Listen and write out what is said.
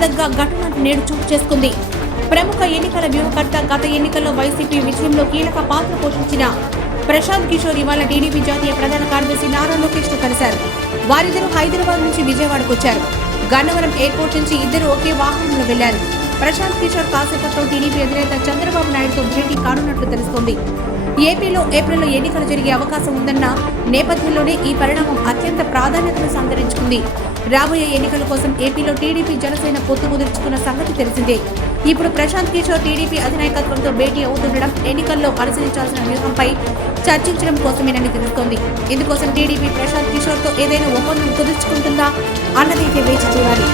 గమనించదగ్గ ఘటన నేడు చోటు చేసుకుంది. ప్రముఖ ఎన్నికల వ్యూహకర్త, గత ఎన్నికల్లో వైసీపీ విజయంలో కీలక పాత్ర పోషించిన ప్రశాంత్ కిషోర్ ఇవాళ టీడీపీ జాతీయ ప్రధాన కార్యదర్శి నారా లోకేష్ ను కలిశారు. వారిద్దరూ హైదరాబాద్ నుంచి విజయవాడకు వచ్చారు. గన్నవరం ఎయిర్పోర్ట్ నుంచి ఇద్దరు ఒకే వాహనంలో వెళ్లారు. ప్రశాంత్ కిషోర్ కాసేపట్లో టీడీపీ అధినేత చంద్రబాబు నాయుడుతో భేటీ కానున్నట్లు తెలుస్తోంది. ఏపీలో ఏప్రిల్లో ఎన్నికలు జరిగే అవకాశం ఉందన్న నేపథ్యంలోనే ఈ పరిణామం అత్యంత ప్రాధాన్యతను సంతరించుకుంది. రాబోయే ఎన్నికల కోసం ఏపీలో టీడీపీ, జనసేన పొత్తు కుదుర్చుకున్న సంగతి తెలిసిందే. ఇప్పుడు ప్రశాంత్ కిషోర్ టీడీపీ అధినాయకత్వంతో భేటీ అవుతుండడం ఎన్నికల్లో అనుసరించాల్సిన వ్యూహంపై చర్చించడం కోసమేనని తెలుస్తోంది. ఇందుకోసం టీడీపీ ప్రశాంత్ కిషోర్ తో ఏదైనా ఒప్పందం కుదుర్చుకుంటుందా అన్నదైతే వేచి చూడాలి.